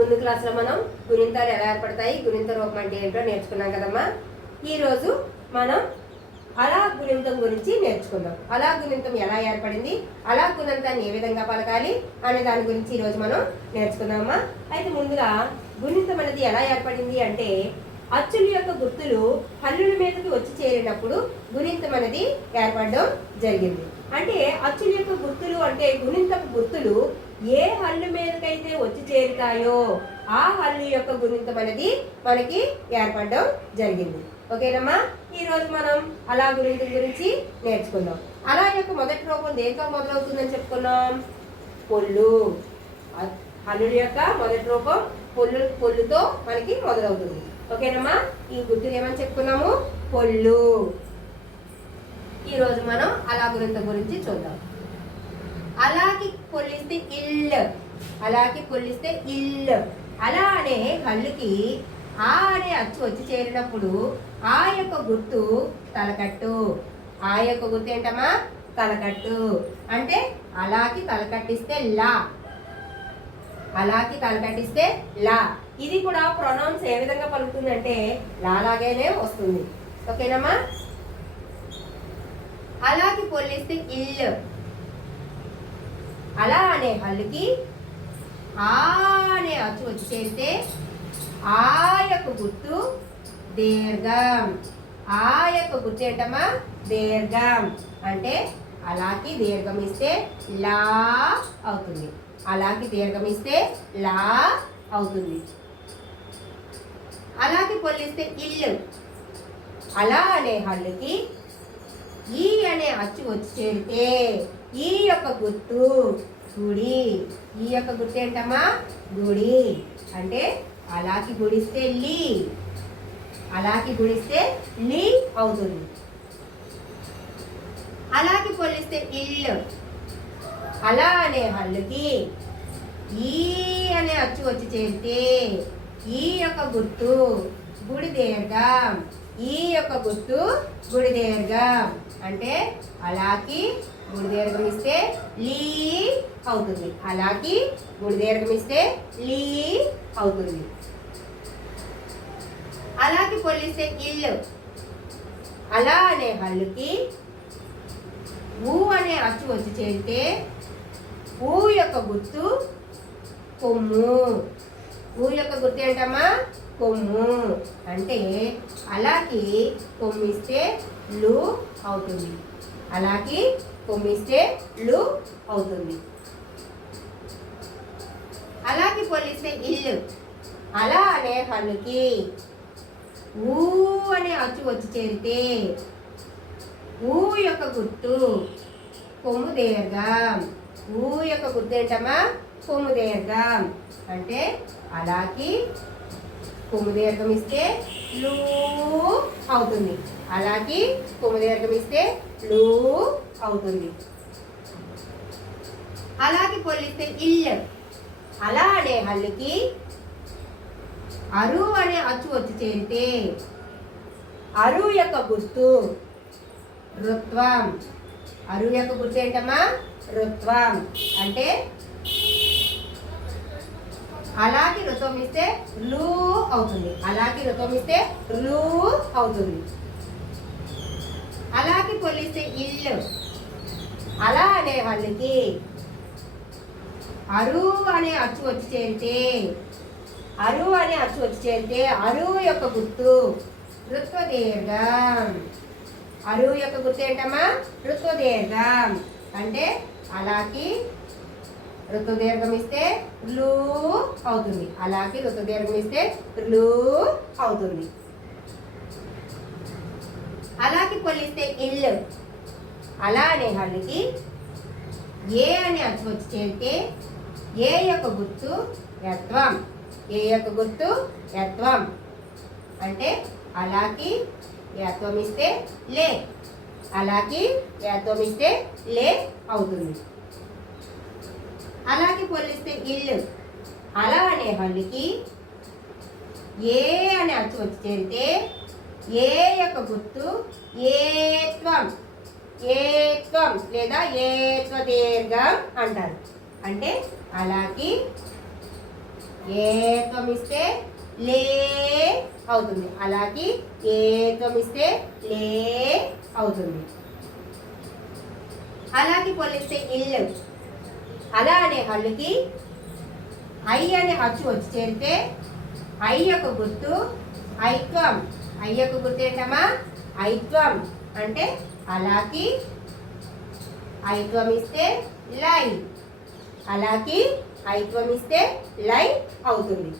ముందు క్లాస్లో మనం గుణింతాలు ఎలా ఏర్పడతాయి, గుణింత రూపం అంటే ఏంటో నేర్చుకున్నాం కదమ్మా. ఈరోజు మనం అలా గుణింతం గురించి నేర్చుకుందాం. అలా గుణింతం ఎలా ఏర్పడింది, అలా గుణింతాన్ని ఏ విధంగా పలకాలి అనే దాని గురించి ఈరోజు మనం నేర్చుకుందామమ్మా. అయితే ముందుగా గుణింతం అనేది ఎలా ఏర్పడింది అంటే, అచ్చుల యొక్క గుర్తులు హల్లుల మీదకి వచ్చి చేరినప్పుడు గుణింతం అనేది ఏర్పడడం జరిగింది. అంటే అచ్చుల యొక్క గుర్తులు అంటే గుణింతపు గుర్తులు ఏ హల్లు మీదకైతే వచ్చి చేరుతాయో ఆ హల్లు యొక్క గుణింతం అనేది మనకి ఏర్పడడం జరిగింది. ఓకేనమ్మా. ఈరోజు మనం అలా గుణింతం గురించి నేర్చుకుందాం. అలా యొక్క మొదటి రూపం దేంతో మొదలవుతుందని చెప్పుకున్నాం? పొల్లు. హల్లుల యొక్క మొదటి రూపం పొల్లుతో మనకి మొదలవుతుంది. ఓకేనమ్మా. ఈ గుర్తులు ఏమని చెప్పుకున్నాము? పొల్లు. ఈరోజు మనం అలా గుణింతం గురించి చూద్దాం. అలాకి పొల్లిస్తే ఇల్లు, అలాకి పొల్లిస్తే ఇల్లు. అలా అనే హల్లుకి ఆ అనే అచ్చు వచ్చి చేరినప్పుడు ఆ యొక్క గుర్తు తలకట్టు. ఆ యొక్క గుర్తు ఏంటమ్మా? తలకట్టు. అంటే అలాకి తలకట్టిస్తే లా, అలాకి తలకట్టిస్తే లా. ఇది కూడా ప్రొనౌన్స్ ఏ విధంగా పలుకుతుందంటే లాలాగానే వస్తుంది. ఓకేనమ్మా. అలాకి పొల్లిస్తే ఇల్లు. అలా అనే హల్లుకి ఆ అనే అచ్చు వచ్చి చేరితే ఆ యొక్క గుర్తు దీర్ఘం. ఆ యొక్క గుర్తు ఏంటమ్మా? దీర్ఘం. అంటే అలాకి దీర్ఘం ఇస్తే లా అవుతుంది. అలాకి దీర్ఘం ఇస్తే లా అవుతుంది. అలాకి పొల్లిస్తే ఇల్లు. అలా అనే హల్లుకి ఈ అనే అచ్చు వచ్చి చేరితే ఈ యొక్క గుర్తు గుడి. ఈ యొక్క గుర్తు ఏంటమ్మా? గుడి. అంటే అలాకి గుడిస్తే లీ, అలాకి గుడిస్తే లీ అవుతుంది. అలాకి పొల్లిస్తే ఇల్లు. అలా అనే హల్లుకి ఈ అనే అచ్చు వచ్చి చేరితే ఈ యొక్క గుర్తు గుడి దీర్ఘం. ఈ యొక్క గుర్తు గుడి దీర్ఘం. అంటే అలాకి గుడి దీర్ఘం ఇస్తే లీ అవుతుంది. అలాకి గుడి దీర్ఘం ఇస్తే లీ అవుతుంది. అలాకి పొల్లిస్తే ఇల్లు. అలా అనే హల్లుకి ఊ అనే అచ్చు వచ్చి చేరితే ఊ యొక్క గుర్తు కొమ్ము. ఊ యొక్క గుర్తు ఏంటమ్మా? కొమ్ము. అంటే అలాకి కొమ్మిస్తే లు అవుతుంది. అలాకి కొమ్మిస్తే లు అవుతుంది. అలాకి పొల్లిస్తే ఇల్లు. అలా అనే హల్లుకి ఊ అనే అచ్చు వచ్చి చేరితే ఊ యొక్క గుర్తు కొమ్ము దీర్ఘం. ఊ యొక్క గుర్తు ఏంటమ్మా? కొమ్ము దీర్ఘం. అంటే అలాకి కొమ్ము దీర్ఘం ఇస్తే లూ అవుతుంది. అలాకి కొమ్ము దీర్ఘం ఇస్తే లూ అవుతుంది. అలాకి పొల్లిస్తే ఇల్లు. అలా అనే హల్లుకి అరు అనే అచ్చు వచ్చి చేరితే అరు యొక్క గుర్తు రుత్వం. అరు యొక్క గుర్తు ఏంటమ్మా? రుత్వం. అంటే అలాకి రుత్వం ఇస్తే లూ అవుతుంది. అలాకి రుత్వం ఇస్తే లూ అవుతుంది. అలాకి పొల్లిస్తే ఇల్లు. అలా అనే హల్లుకి అరు అనే అచ్చు వచ్చి చేరితే అరు అనే అచ్చు వచ్చి చేరితే అరు యొక్క గుర్తు రుత్వ దీర్ఘం. అరు యొక్క గుర్తు ఏంటమ్మా? రుత్వ దీర్ఘం. అంటే అలాకి రుత్వ దీర్ఘం ఇస్తే లూ అవుతుంది. అలాకి రుత్వ దీర్ఘం ఇస్తే లూ అవుతుంది. అలాకి పొల్లిస్తే ఇల్లు. అలా అనే హల్లుకి ఏ అనే అచ్చు వచ్చి చేరితే ఏ యొక్క గుర్తు యత్వం. ఏ యొక్క గుర్తు యత్వం. అంటే అలాకి యత్వం ఇస్తే లే. అలాకి యత్వం ఇస్తే లే అవుతుంది. అలాకి పొల్లిస్తే ఇల్లు. అలా అనే హల్లుకి ఏ అనే అచ్చు వచ్చి చేరితే ఏ యొక్క గుర్తు ఏత్వం. ఏత్వం లేదా ఏత్వ దీర్ఘం అంటారు. అంటే అలాకి ఏత్వం ఇస్తే లే అవుతుంది. అలాకి ఏత్వం ఇస్తే లే అవుతుంది. అలాకి పోలిస్తే ఇల్లు. అలా అనే హల్లుకి ఐ అనే అచ్చు వచ్చి చేరితే ఐ యొక్క గుర్తు ఐత్వం. ఐ యొక్క గుర్తు ఏంటమ్మా? ఐత్వం. అంటే అలాకి ఐత్వం ఇస్తే లై. అలాకి ఐత్వం ఇస్తే లై అవుతుంది.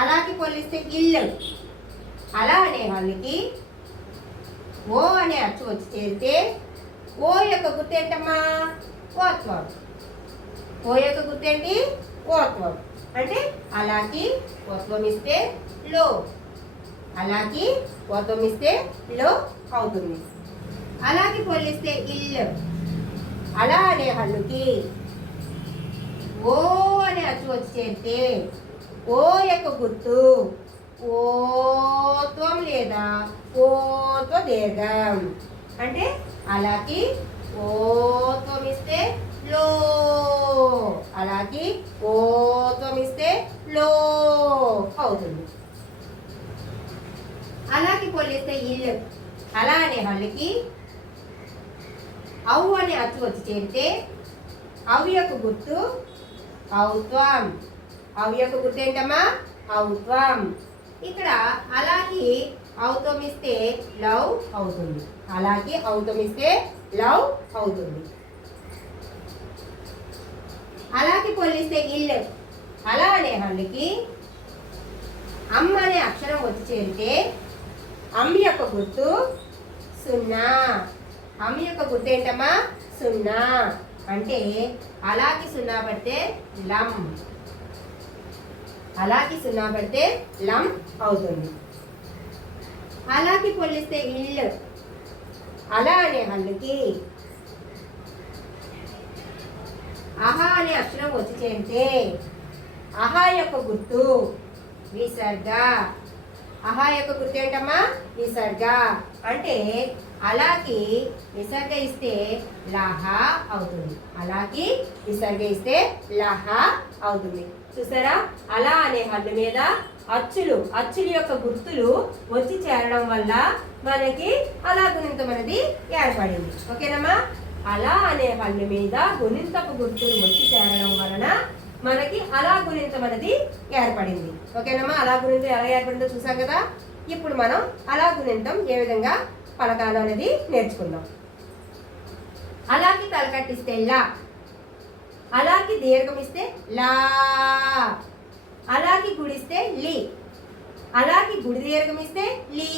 అలాకి పోలిస్తే ఇల్లు. అలా అనే వాళ్ళకి ఓ అనే అచ్చు వచ్చి చేరితే ఓ యొక్క గుర్తు ఏంటమ్మా? ఓత్వం. ఓ యొక్క గుర్తు ఏంటి? ఓత్వం. అంటే అలాకి ఓత్వం ఇస్తే లో. అలాకి ఓత్వం ఇస్తే లో అవుతుంది. అలాకి పోలిస్తే ఇల్లు. అలా అనే హల్లుకి ఓ అనే అచ్చు వచ్చి చేరితే ఓ యొక్క గుర్తు ఓత్వం లేదా ఓత్వ దీర్ఘం. అంటే అలాకి ఓత్వం ఇస్తే లో. అలాకి ఓత్వం ఇస్తే లో అవుతుంది. అలాకి పోలిస్తే ఇల్లు. అలా అనే హల్లుకి అవు అనే అచ్చు వచ్చి చేరితే అవి యొక్క గుర్తు ఔత్వం. అవి యొక్క గుర్తు ఏంటమ్మా? ఔత్వం. ఇక్కడ అలాకి ఔత్వం ఇస్తే లవ్ అవుతుంది. అలాకి ఔత్వం ఇస్తే లవ్ అవుతుంది. అలాకి పోలిస్తే ఇల్లు. అలా అనే హల్లుకి అమ్మ అనే అక్షరం వచ్చి చేరితే అమ్మ యొక్క గుర్తు సున్నా. అమ్మ యొక్క గుర్తు ఏంటమ్మా? సున్నా. అంటే అలాకి సున్నా పడితే లం. అలాకి సున్నా పడితే లం అవుతుంది. అలాకి పోలిస్తే ఇల్లు. అలా అనే హల్లుకి అహా అనే అక్షరం వచ్చి చేరితే అహా యొక్క గుర్తు విసర్గ. అహా యొక్క గుర్తు ఏంటమ్మా? విసర్గ. అంటే అలాకి విసర్గ ఇస్తే లహ అవుతుంది. అలాకి విసర్గ ఇస్తే లహ అవుతుంది. చూసారా? అలా అనే హల్లు మీద అచ్చుల యొక్క గుర్తులు వచ్చి చేరడం వల్ల మనకి అలా గుణింతం అనేది ఏర్పడింది. ఓకేనమ్మా? అలా అనే హల్లు మీద గుణింతపు గుర్తులు వచ్చి చేరడం వలన మనకి అలా గుణింతం అనేది ఏర్పడింది. ఓకేనమ్మా? అలా గుణింతం ఎలా ఏర్పడిందో చూసాం కదా. ఇప్పుడు మనం అలా గుణింతం ఏ విధంగా పలకాలు అనేది నేర్చుకుందాం. అలాకి తలకట్టిస్తే లా. అలాకి దీర్ఘం ఇస్తే లా. అలాకి గుడిస్తే లి. అలాకి గుడి దీర్ఘం ఇస్తే లీ.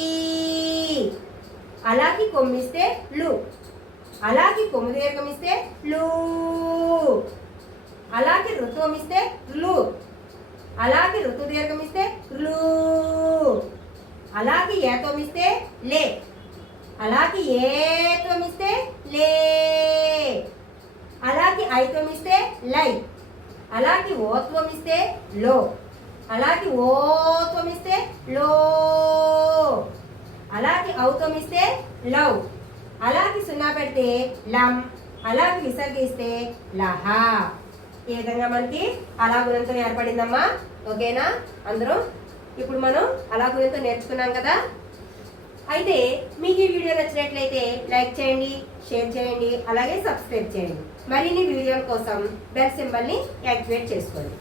అలాకి కొమ్మిస్తే లు. అలాకి కొమ్ము దీర్ఘం ఇస్తే లూ. అలాకి ఋతువం ఇస్తే లు. అలాకి ఋతు దీర్ఘం ఇస్తే లు. అలాకి ఏత్వం ఇస్తే లే. అలాకి ఏత్వం ఇస్తే లే. అలాకి ఐత్వం ఇస్తే లై. అలాకి ఓత్వం ఇస్తే లో. అలాకి ఓత్వం ఇస్తే లో. అలాకి ఔత్వం ఇస్తే లవ్. అలాకి సున్నా పెడితే లం. అలాకి విసర్గిస్తే లహ. ఈ విధంగా మనకి అలా గుణంతం ఏర్పడిందమ్మా. ఓకేనా అందరూ? ఇప్పుడు మనం అలా గుణంతం నేర్చుకున్నాం కదా. అయితే మీకు ఈ వీడియో నచ్చినట్లయితే లైక్ చేయండి, షేర్ చేయండి, అలాగే సబ్స్క్రైబ్ చేయండి. మరిన్ని వీడియోల కోసం బెల్ సింబల్ని యాక్టివేట్ చేసుకోండి.